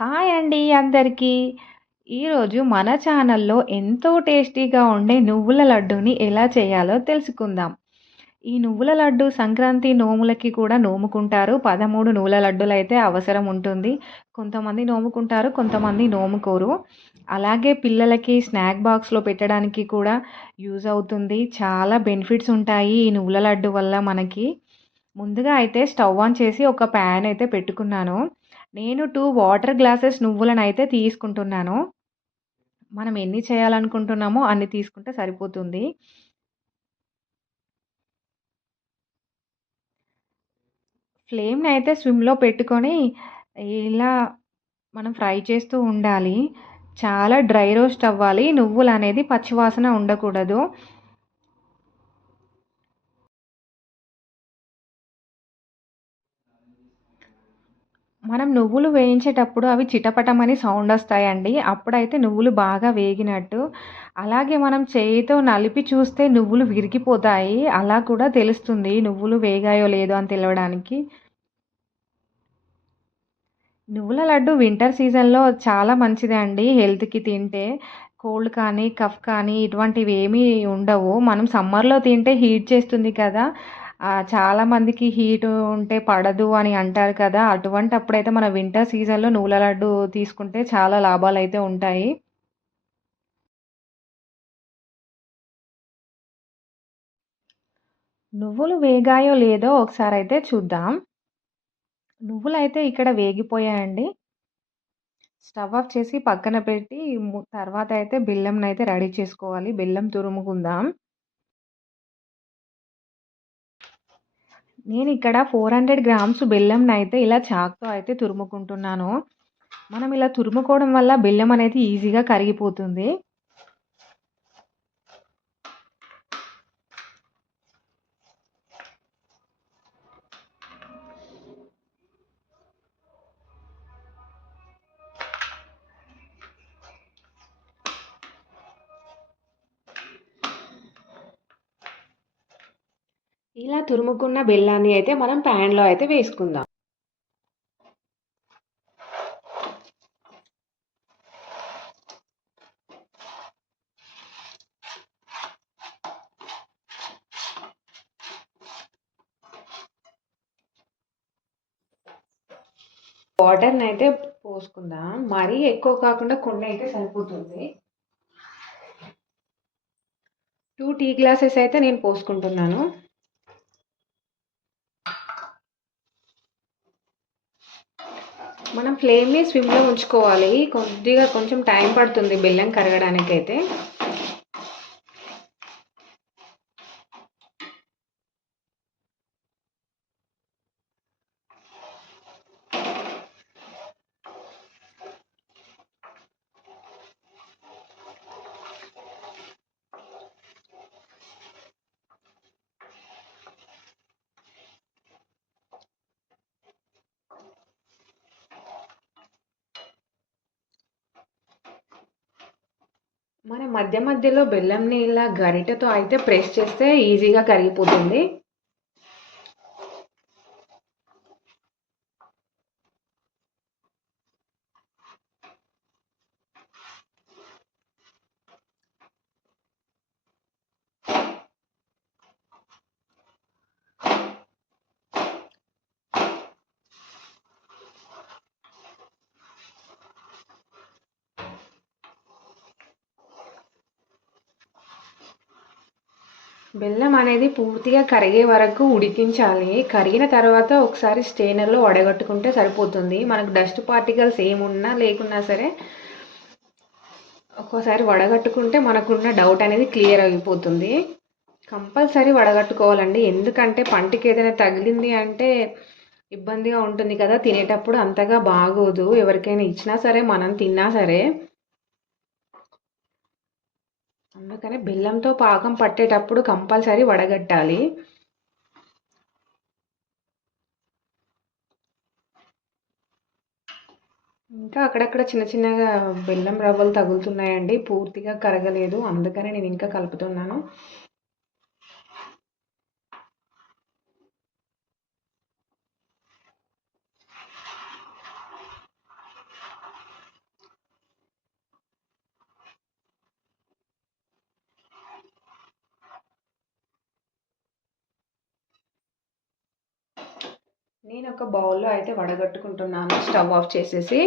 Hi అండి అందరికీ. ఈరోజు మన ఛానల్లో ఎంతో టేస్టీగా ఉండే నువ్వుల లడ్డూని ఎలా చేయాలో తెలుసుకుందాం. ఈ నువ్వుల లడ్డు సంక్రాంతి నోములకి కూడా నోముకుంటారు. పదమూడు నువ్వుల లడ్డూలు అయితే అవసరం ఉంటుంది. కొంతమంది నోముకుంటారు కొంతమంది నోముకోరు. అలాగే పిల్లలకి స్నాక్ బాక్స్లో పెట్టడానికి కూడా యూజ్ అవుతుంది. చాలా బెనిఫిట్స్ ఉంటాయి ఈ నువ్వుల లడ్డు వల్ల మనకి. ముందుగా అయితే స్టవ్ ఆన్ చేసి ఒక ప్యాన్ అయితే పెట్టుకున్నాను. నేను టూ వాటర్ గ్లాసెస్ నువ్వులను అయితే తీసుకుంటున్నాను. మనం ఎన్ని చేయాలనుకుంటున్నామో అన్ని తీసుకుంటే సరిపోతుంది. ఫ్లేమ్ని అయితే స్విమ్లో పెట్టుకొని ఇలా మనం ఫ్రై చేస్తూ ఉండాలి. చాలా డ్రై రోస్ట్ అవ్వాలి. నువ్వులు అనేది పచ్చివాసన ఉండకూడదు. మనం నువ్వులు వేయించేటప్పుడు అవి చిటపటమని సౌండ్ వస్తాయండి. అప్పుడైతే నువ్వులు బాగా వేగినట్టు. అలాగే మనం చేయితో నలిపి చూస్తే నువ్వులు విరిగిపోతాయి. అలా కూడా తెలుస్తుంది నువ్వులు వేగాయో లేదో అని తెలవడానికి. నువ్వుల లడ్డు వింటర్ సీజన్లో చాలా మంచిది అండి హెల్త్కి తింటే. కోల్డ్ కానీ కఫ్ కానీ ఇటువంటివి ఏమీ ఉండవు. మనం సమ్మర్లో తింటే హీట్ చేస్తుంది కదా. చాలామందికి హీట్ ఉంటే పడదు అని అంటారు కదా. అటువంటి అప్పుడైతే మన వింటర్ సీజన్లో నువ్వుల లడ్డు తీసుకుంటే చాలా లాభాలు అయితే ఉంటాయి. నువ్వులు వేగాయో లేదో ఒకసారి అయితే చూద్దాం. నువ్వులు అయితే ఇక్కడ వేగిపోయాయండి. స్టవ్ ఆఫ్ చేసి పక్కన పెట్టి తర్వాత అయితే బెల్లంని అయితే రెడీ చేసుకోవాలి. బెల్లం తురుముకుందాం. నేను ఇక్కడ ఫోర్ హండ్రెడ్ గ్రామ్స్ బెల్లంని అయితే ఇలా చాక్తో అయితే తురుముకుంటున్నాను. మనం ఇలా తురుముకోవడం వల్ల బెల్లం అనేది ఈజీగా కరిగిపోతుంది. ఇలా తురుముకున్న బెల్లాన్ని అయితే మనం ప్యాన్లో అయితే వేసుకుందాం. వాటర్ని అయితే పోసుకుందాం. మరీ ఎక్కువ కాకుండా కొన్ని అయితే సరిపోతుంది. టూ టీ గ్లాసెస్ అయితే నేను పోసుకుంటున్నాను. మనం ఫ్లేమ్ని స్విమ్లో ఉంచుకోవాలి. కొద్దిగా కొంచెం టైం పడుతుంది బెల్లం కరగడానికి అయితే మన మధ్య మధ్యలో బెల్లం నీళ్ళ గరిటెతో అయితే ప్రెస్ చేస్తే ఈజీగా కరిగిపోతుంది. బెల్లం అనేది పూర్తిగా కరిగే వరకు ఉడికించాలి. కరిగిన తర్వాత ఒకసారి స్టెయినర్లో వడగట్టుకుంటే సరిపోతుంది. మనకు డస్ట్ పార్టికల్స్ ఏమున్నా లేకున్నా సరే ఒక్కోసారి వడగట్టుకుంటే మనకున్న డౌట్ అనేది క్లియర్ అయిపోతుంది. కంపల్సరీ వడగట్టుకోవాలండి. ఎందుకంటే పంటికి ఏదైనా తగిలింది అంటే ఇబ్బందిగా ఉంటుంది కదా. తినేటప్పుడు అంతగా బాగోదు. ఎవరికైనా ఇచ్చినా సరే మనం తిన్నా సరే అందుకని బెల్లంతో పాకం పట్టేటప్పుడు కంపల్సరీ వడగట్టాలి. ఇంకా అక్కడక్కడ చిన్న చిన్నగా బెల్లం రవ్వలు తగులుతున్నాయండి. పూర్తిగా కరగలేదు. అందుకనే నేను ఇంకా కలుపుతున్నాను. నేను ఒక బౌల్లో అయితే వడగట్టుకుంటున్నాను స్టవ్ ఆఫ్ చేసేసి.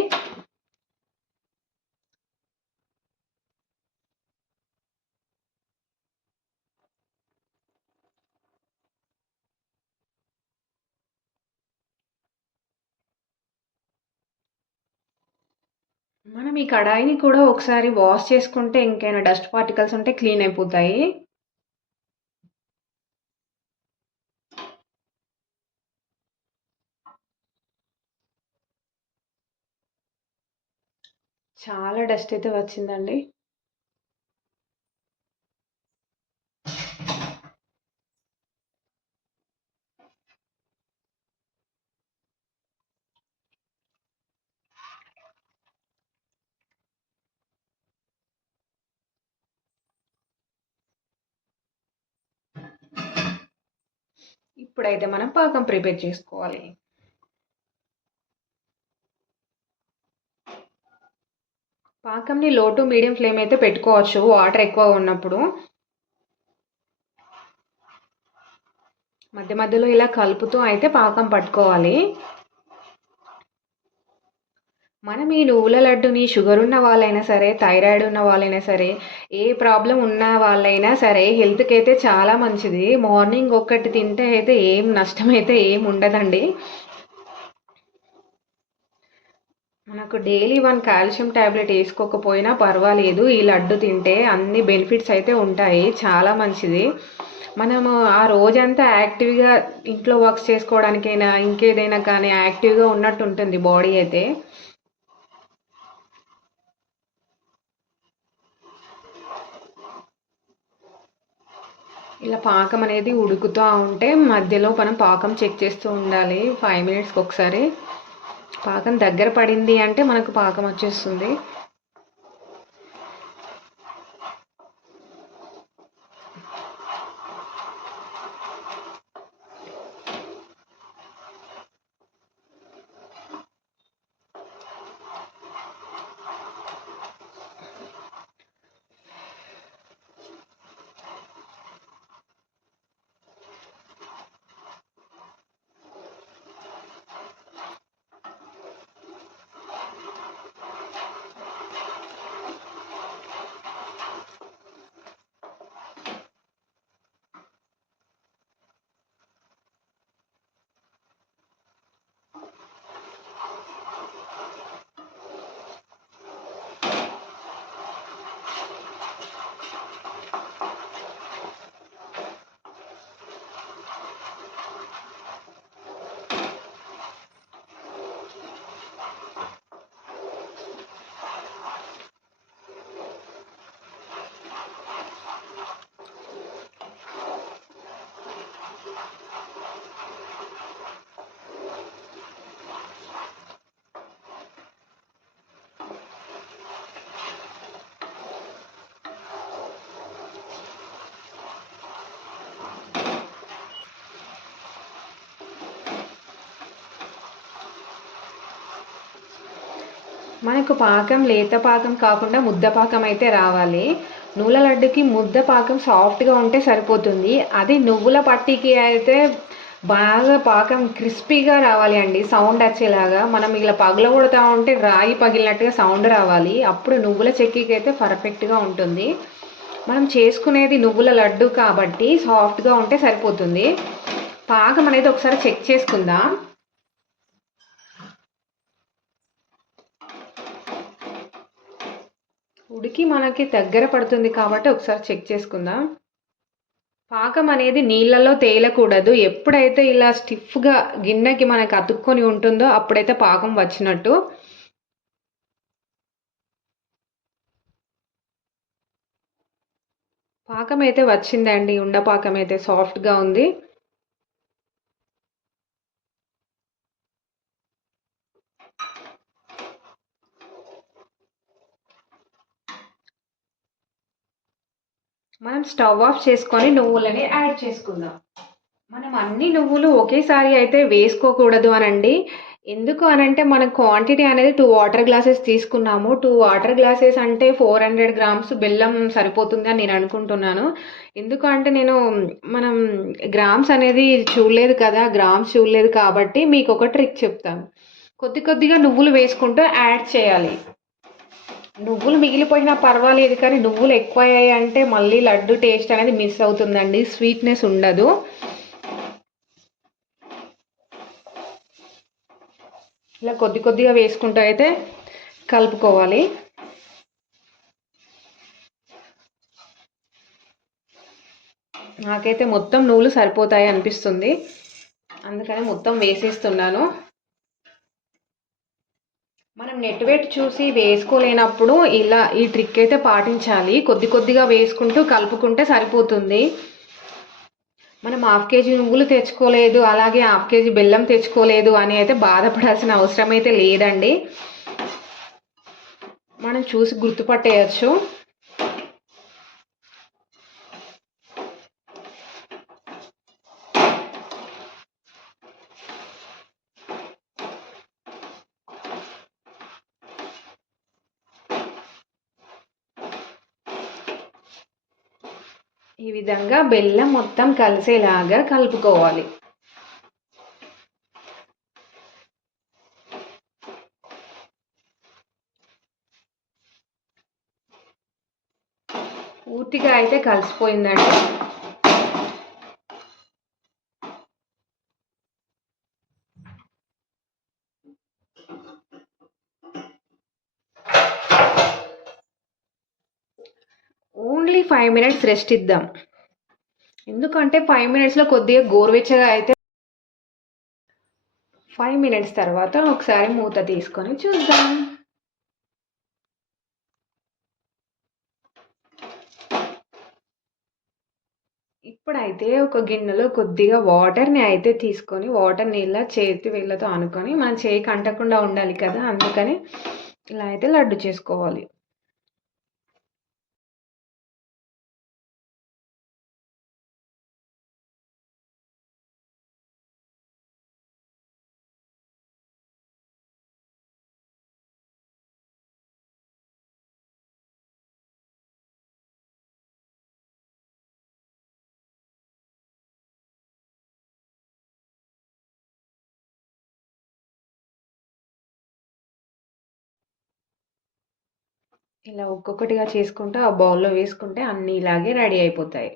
మనం ఈ కడాయిని కూడా ఒకసారి వాష్ చేసుకుంటే ఇంకైనా డస్ట్ పార్టికల్స్ ఉంటే క్లీన్ అయిపోతాయి. చాలా డస్ట్ అయితే వచ్చిందండి. ఇప్పుడైతే మనం పాకం ప్రిపేర్ చేసుకోవాలి. పాకంని లో టు మీడియం ఫ్లేమ్ అయితే పెట్టుకోవచ్చు వాటర్ ఎక్కువ ఉన్నప్పుడు. మధ్య మధ్యలో ఇలా కలుపుతూ అయితే పాకం పట్టుకోవాలి. మనం ఈ నువ్వుల లడ్డుని షుగర్ ఉన్న వాళ్ళైనా సరే థైరాయిడ్ ఉన్న వాళ్ళైనా సరే ఏ ప్రాబ్లం ఉన్న వాళ్ళైనా సరే హెల్త్కి అయితే చాలా మంచిది. మార్నింగ్ ఒక్కటి తింటే అయితే ఏం నష్టం అయితే ఏం ఉండదండి. మనకు డైలీ వన్ కాల్షియం ట్యాబ్లెట్ వేసుకోకపోయినా పర్వాలేదు. ఈ లడ్డు తింటే అన్ని బెనిఫిట్స్ అయితే ఉంటాయి. చాలా మంచిది. మనము ఆ రోజంతా యాక్టివ్గా ఇంట్లో వర్క్స్ చేసుకోవడానికైనా ఇంకేదైనా కానీ యాక్టివ్గా ఉన్నట్టు ఉంటుంది బాడీ అయితే. ఇలా పాకం అనేది ఉడుకుతూ ఉంటే మధ్యలో మనం పాకం చెక్ చేస్తూ ఉండాలి. ఫైవ్ మినిట్స్కి ఒకసారి. పాకం దగ్గర పడింది అంటే మనకు పాకం వచ్చేస్తుంది. మనకు పాకం లేత పాకం కాకుండా ముద్ద పాకం అయితే రావాలి. నువ్వుల లడ్డుకి ముద్ద పాకం సాఫ్ట్గా ఉంటే సరిపోతుంది. అది నువ్వుల పట్టికి అయితే బాగా పాకం క్రిస్పీగా రావాలి అండి సౌండ్ వచ్చేలాగా. మనం ఇలా పగలగొడతా ఉంటే రాయి పగిలినట్టుగా సౌండ్ రావాలి. అప్పుడు నువ్వుల చెక్కీకి అయితే పర్ఫెక్ట్గా ఉంటుంది. మనం చేసుకునేది నువ్వుల లడ్డు కాబట్టి సాఫ్ట్గా ఉంటే సరిపోతుంది. పాకం అనేది ఒకసారి చెక్ చేసుకుందాం. ఉడికి మనకి దగ్గర పడుతుంది కాబట్టి ఒకసారి చెక్ చేసుకుందాం. పాకం అనేది నీళ్ళలో తేలకూడదు. ఎప్పుడైతే ఇలా స్టిఫ్గా గిన్నెకి మనకి అతుక్కొని ఉంటుందో అప్పుడైతే పాకం వచ్చినట్టు. పాకం అయితే వచ్చిందండి. ఉండపాకం అయితే సాఫ్ట్గా ఉంది. మనం స్టవ్ ఆఫ్ చేసుకొని నువ్వులని యాడ్ చేసుకుందాం. మనం అన్ని నువ్వులు ఒకేసారి అయితే వేసుకోకూడదు అనండి. ఎందుకు అనంటే మనం క్వాంటిటీ అనేది టూ వాటర్ గ్లాసెస్ తీసుకున్నాము. టూ వాటర్ గ్లాసెస్ అంటే ఫోర్ హండ్రెడ్ గ్రామ్స్ బెల్లం సరిపోతుంది అని నేను అనుకుంటున్నాను. ఎందుకు అంటే నేను మనం గ్రామ్స్ అనేది చూడలేదు కదా గ్రామ్స్ చూడలేదు కాబట్టి మీకు ఒక ట్రిక్ చెప్తాను. కొద్ది కొద్దిగా నువ్వులు వేసుకుంటూ యాడ్ చేయాలి. నువ్వులు మిగిలిపోయినా పర్వాలేదు కానీ నువ్వులు ఎక్కువ అయ్యాయి అంటే మళ్ళీ లడ్డు టేస్ట్ అనేది మిస్ అవుతుందండి. స్వీట్నెస్ ఉండదు. ఇలా కొద్ది కొద్దిగా వేసుకుంటూ అయితే కలుపుకోవాలి. నాకైతే మొత్తం నువ్వులు సరిపోతాయి అనిపిస్తుంది. అందుకని మొత్తం వేసేస్తున్నాను. మనం నెట్ వెయిట్ చూసి వేసుకోలేనప్పుడు ఇలా ఈ ట్రిక్ అయితే పాటించాలి. కొద్ది కొద్దిగా వేసుకుంటూ కలుపుకుంటే సరిపోతుంది. మనం హాఫ్ కేజీ నువ్వులు తెచ్చుకోలేదు అలాగే హాఫ్ కేజీ బెల్లం తెచ్చుకోలేదు అని అయితే బాధపడాల్సిన అవసరం అయితే లేదండి. మనం చూసి గుర్తుపట్టేయచ్చు ఈ విధంగా బెల్లం మొత్తం కలిసేలాగా కలుపుకోవాలి. పూర్తిగా అయితే కలిసిపోయిందండి. ఓన్లీ ఫైవ్ మినిట్స్ రెస్ట్ ఇద్దాం. ఎందుకంటే ఫైవ్ మినిట్స్లో కొద్దిగా గోరువెచ్చగా అయితే ఫైవ్ మినిట్స్ తర్వాత ఒకసారి మూత తీసుకొని చూద్దాం. ఇప్పుడైతే ఒక గిన్నెలో కొద్దిగా వాటర్ని అయితే తీసుకొని వాటర్ నీళ్ళ చేతి వీళ్ళతో అనుకొని మన చేయికి అంటకుండా ఉండాలి కదా అందుకని ఇలా అయితే లడ్డు చేసుకోవాలి. ఇలా ఒక్కొక్కటిగా చేసుకుంటూ ఆ బౌల్లో వేసుకుంటే అన్నీ ఇలాగే రెడీ అయిపోతాయి.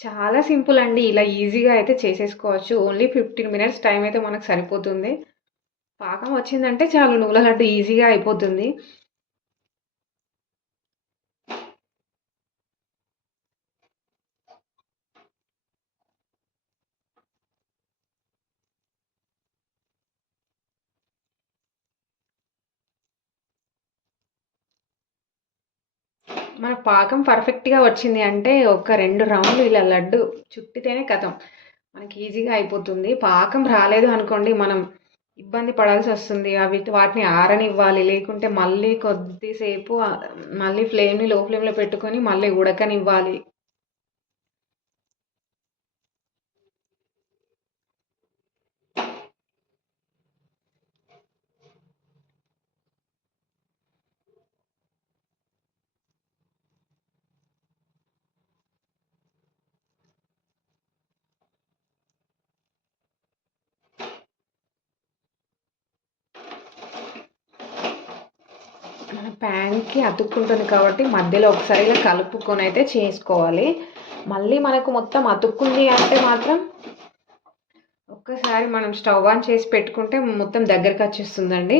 చాలా సింపుల్ అండి. ఇలా ఈజీగా అయితే చేసేసుకోవచ్చు. ఓన్లీ ఫిఫ్టీన్ మినిట్స్ టైం అయితే మనకు సరిపోతుంది. పాకం వచ్చిందంటే చాలు నువ్వుల లడ్డు ఈజీగా అయిపోతుంది. మన పాకం పర్ఫెక్ట్గా వచ్చింది అంటే ఒక రెండు రౌండ్లు ఇలా లడ్డు చుట్టితేనే కథం. మనకి ఈజీగా అయిపోతుంది. పాకం రాలేదు అనుకోండి మనం ఇబ్బంది పడాల్సి వస్తుంది. అవి వాటిని ఆరనివ్వాలి. లేకుంటే మళ్ళీ కొద్దిసేపు మళ్ళీ ఫ్లేమ్ని లో ఫ్లేమ్లో పెట్టుకొని మళ్ళీ ఉడకనివ్వాలి. మన ప్యాన్కి అతుక్కుంటుంది కాబట్టి మధ్యలో ఒకసారి ఇలా కలుపుకొని అయితే చేసుకోవాలి. మళ్ళీ మనకు మొత్తం అతుక్కుంది అంటే మాత్రం ఒక్కసారి మనం స్టవ్ ఆన్ చేసి పెట్టుకుంటే మొత్తం దగ్గరకు వచ్చేస్తుందండి.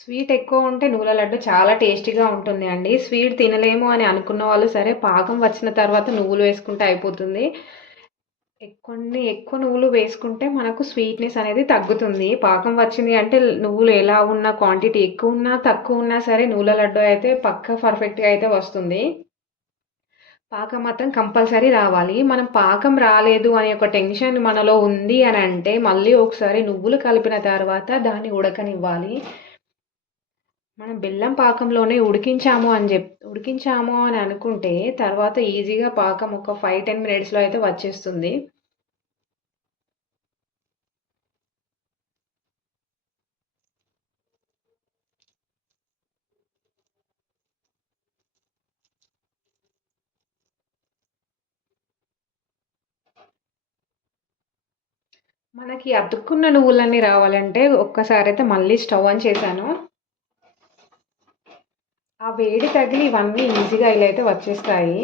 స్వీట్ ఎక్కువ ఉంటే నువ్వుల లడ్డు చాలా టేస్టీగా ఉంటుంది అండి. స్వీట్ తినలేము అని అనుకున్న వాళ్ళు సరే పాకం వచ్చిన తర్వాత నువ్వులు వేసుకుంటే అయిపోతుంది. కొన్ని ఎక్కువ నువ్వులు వేసుకుంటే మనకు స్వీట్నెస్ అనేది తగ్గుతుంది. పాకం వచ్చింది అంటే నువ్వులు ఎలా ఉన్నా క్వాంటిటీ ఎక్కువ ఉన్నా తక్కువ ఉన్నా సరే నువ్వుల లడ్డు అయితే పక్క పర్ఫెక్ట్గా అయితే వస్తుంది. పాకం మాత్రం కంపల్సరీ రావాలి. మనం పాకం రాలేదు అనే ఒక టెన్షన్ మనలో ఉంది అని అంటే మళ్ళీ ఒకసారి నువ్వులు కలిపిన తర్వాత దాన్ని ఉడకనివ్వాలి. మనం బెల్లం పాకంలోనే ఉడికించాము అని చెప్ ఉడికించాము అని అనుకుంటే తర్వాత ఈజీగా పాకం ఒక ఫైవ్ టెన్ మినిట్స్లో అయితే వచ్చేస్తుంది. మనకి అతుక్కున్న నువ్వులన్నీ రావాలంటే ఒక్కసారి అయితే మళ్ళీ స్టవ్ ఆన్ చేశాను. ఆ వేడి తగిలి ఇవన్నీ ఈజీగా ఇలా అయితే వచ్చేస్తాయి.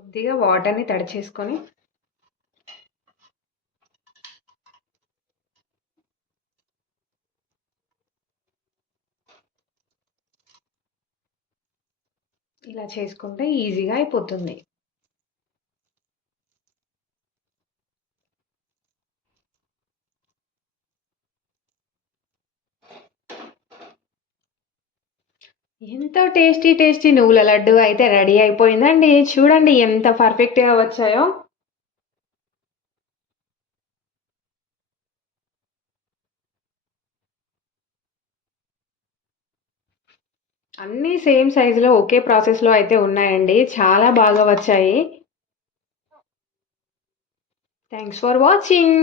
కొద్దిగా వాటర్ని తడిచేసుకొని ఇలా చేసుకుంటే ఈజీగా అయిపోతుంది. ఎంతో టేస్టీ టేస్టీ నువ్వుల లడ్డు అయితే రెడీ అయిపోయిందండి. చూడండి ఎంత పర్ఫెక్ట్గా వచ్చాయో. అన్నీ సేమ్ సైజులో ఒకే ప్రాసెస్లో అయితే ఉన్నాయండి. చాలా బాగా వచ్చాయి. Thanks for watching